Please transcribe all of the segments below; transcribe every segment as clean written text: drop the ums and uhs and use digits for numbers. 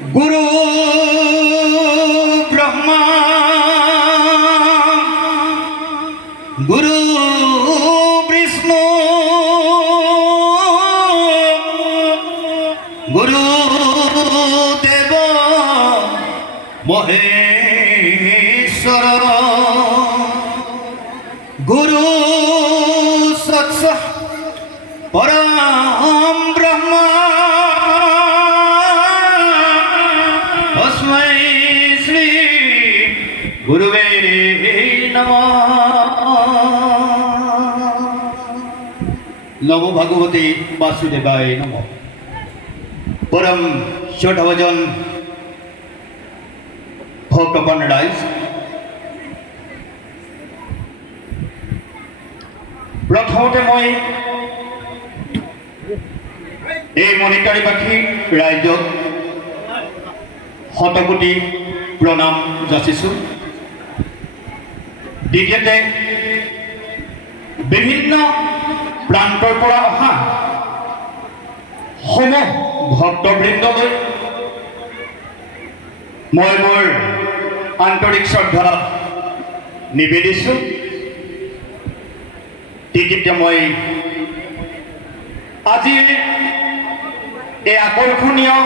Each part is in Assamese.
গুরু ব্রহ্মা গুরু বিষ্ণু গুরু দেব মহেশ্বর গুরু সৎস পরম ব্রহ্ম তস্मै শ্রী গুরুবে নমঃ। নমো ভগবতে বাসুদেবায় নমঃ। পরম শ্রদ্ধাভাজন ভক্তগণ রাইজ, প্ৰথমতে মই এই মণিকাৰীবাসী ৰাইজক শতকোটি প্ৰণাম যাচিছোঁ। দ্বিতীয়তে বিভিন্ন প্ৰান্তৰ পৰা অহা সমূহ ভক্তবৃন্দলৈ মই মোৰ আন্তৰিক শ্ৰদ্ধা নিবেদিছোঁ। তৃতীয়তে মই আজি এই আকৰ্ষণীয়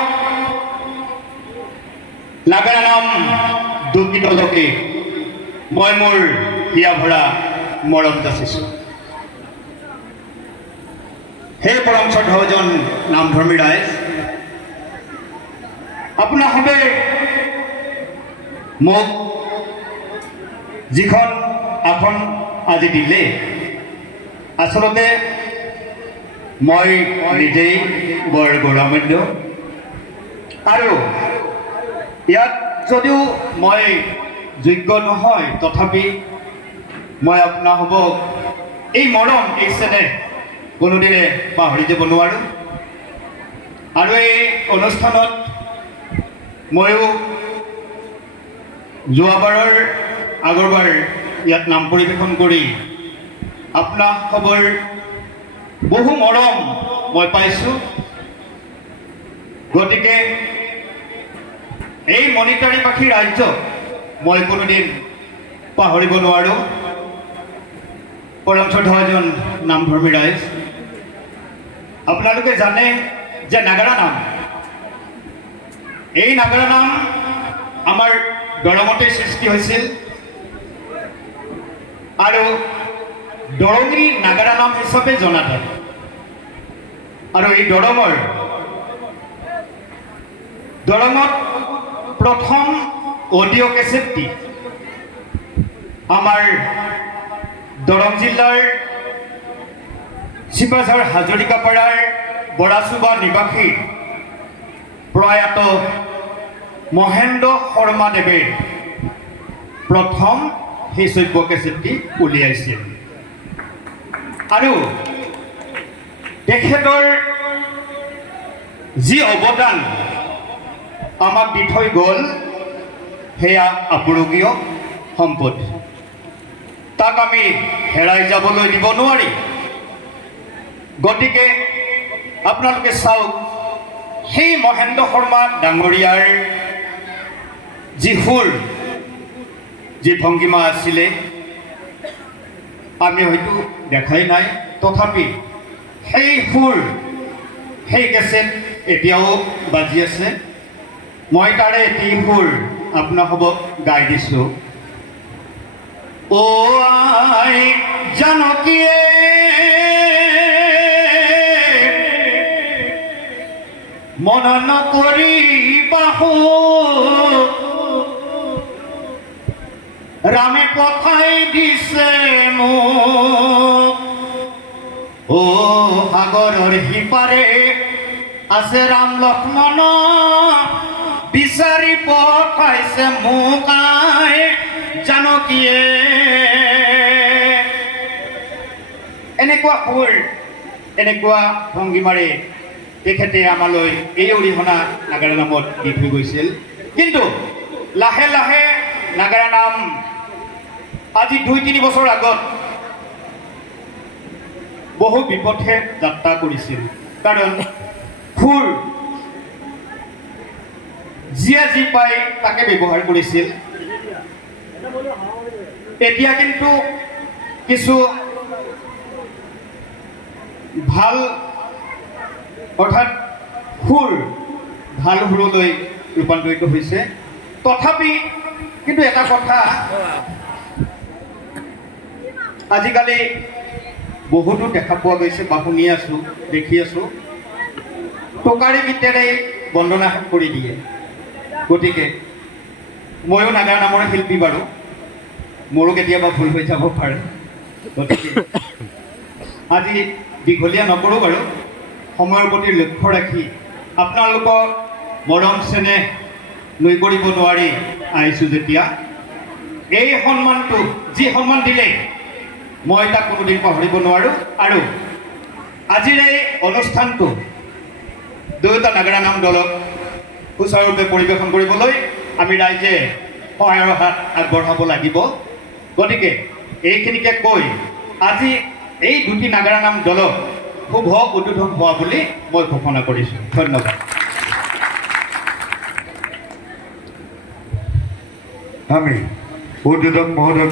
নাগাৰা নাম দুৰ্গীতলৈকে মই মোৰ হিয়া ভৰা মৰম যাচিছোঁ। হে পৰম শ্ৰদ্ধাভাজন নামধৰ্মী ৰাইজ, আপোনাসৱে মোক যিখন আসন আজি দিলে, আচলতে মই নিজেই বৰ গৌৰৱান্বিত। আৰু ইয়াত যদিও মই যোগ্য নহয়, তথাপি মই আপোনাসৱক এই মৰম, এই চেনেহ কোনোদিনে পাহৰি যাব নোৱাৰোঁ। আৰু এই অনুষ্ঠানত ময়ো যোৱাবাৰৰ আগৰবাৰ ইয়াত নাম পৰিৱেশন কৰি আপোনাসৱৰ বহু মৰম মই পাইছোঁ। গতিকে এই মণিকাৰীবাসী ৰাজ্যক মই কোনোদিন পাহৰিব নোৱাৰোঁ। পৰম শ্ৰদ্ধাভাজন নামধৰ্মী ৰাইজ, আপোনালোকে জানে যে নাগাৰা নাম, এই নাগাৰা নাম আমাৰ দৰঙতে সৃষ্টি হৈছিল আৰু দৰঙী নাগাৰা নাম হিচাপে জনা থাকে। আৰু এই দৰঙত প্ৰথম অডিঅ' কেছেটটি আমাৰ দৰং জিলাৰ চিপাঝাৰ হাজৰিকাপাৰাৰ বৰাচুবা নিবাসী প্ৰয়াত মহেন্দ্ৰ শৰ্মাদেৱে প্ৰথম সেই শ্ৰব্য কেছেটটি উলিয়াইছিল। আৰু তেখেতৰ যি অৱদান আমাক দি থৈ গ'ল, সেয়া আপুৰুগীয় সম্পদ। তাক আমি হেৰাই যাবলৈ দিব নোৱাৰি। গতিকে আপোনালোকে চাওক, সেই মহেন্দ্ৰ শৰ্মা ডাঙৰীয়াৰ যি সুৰ, যি ভংগীমা আছিলে, আমি হয়তো দেখাই নাই, তথাপি সেই সুৰ, সেই কেছেট এতিয়াও বাজি আছে। মই তাৰে এটি সুৰ আপোনাসৱক গাই দিছোঁ। অ' আই জানকীয়ে মন নকৰিবাহো, ৰামে পঠাই দিছে মোক। অ' সাগৰৰ সিপাৰে আছে ৰাম লক্ষ্মণ, বিচাৰি পঠাইছে মোক আই জানকীয়ে। এনেকুৱা সুৰ, এনেকুৱা ভংগীমাৰে তেখেতে আমালৈ এই অৰিহণা নাগাৰা নামত দি থৈ গৈছিল। কিন্তু লাহে লাহে নাগাৰা নাম আজি ২-৩ বছৰ আগত বহু বিপথে যাত্ৰা কৰিছিল। কাৰণ সুৰ যিয়ে যি পায় তাকে ব্যৱহাৰ কৰিছিল। এতিয়া কিন্তু কিছু ভাল অৰ্থাৎ ভাল সুৰলৈ ৰূপান্তৰিত হৈছে। তথাপি কিন্তু এটা কথা, আজিকালি বহুতো দেখা পোৱা গৈছে বা শুনি আছোঁ, দেখি আছোঁ, টকাৰী গীতেৰে বন্দনা কৰি দিয়ে। গতিকে ময়ো নাগাৰা নামৰ শিল্পী বাৰু, মোৰো কেতিয়াবা ভুল হৈ যাব পাৰে। গতিকে আজি দীঘলীয়া নকৰোঁ বাৰু, সময়ৰ প্ৰতি লক্ষ্য ৰাখি আপোনালোকৰ মৰম চেনেহ লৈ কৰিব নোৱাৰি আহিছোঁ যেতিয়া, এই সন্মানটো যি সন্মান দিলে মই তাক কোনোদিন পাহৰিব নোৱাৰোঁ। আৰু আজিৰ এই অনুষ্ঠানটো দুয়োটা নাগাৰা নাম দলক সুচাৰুৰূপে পৰিৱেশন কৰিবলৈ আমি ৰাইজে সহায়ৰ হাত আগবঢ়াব লাগিব। গতিকে এইখিনিকে কৈ আজি এই দুটি নাগাৰা নাম দলক শুভ উদ্বোধন হোৱা বুলি মই ঘোষণা কৰিছোঁ। ধন্যবাদ। আমি উদ্বোধক মহোদয়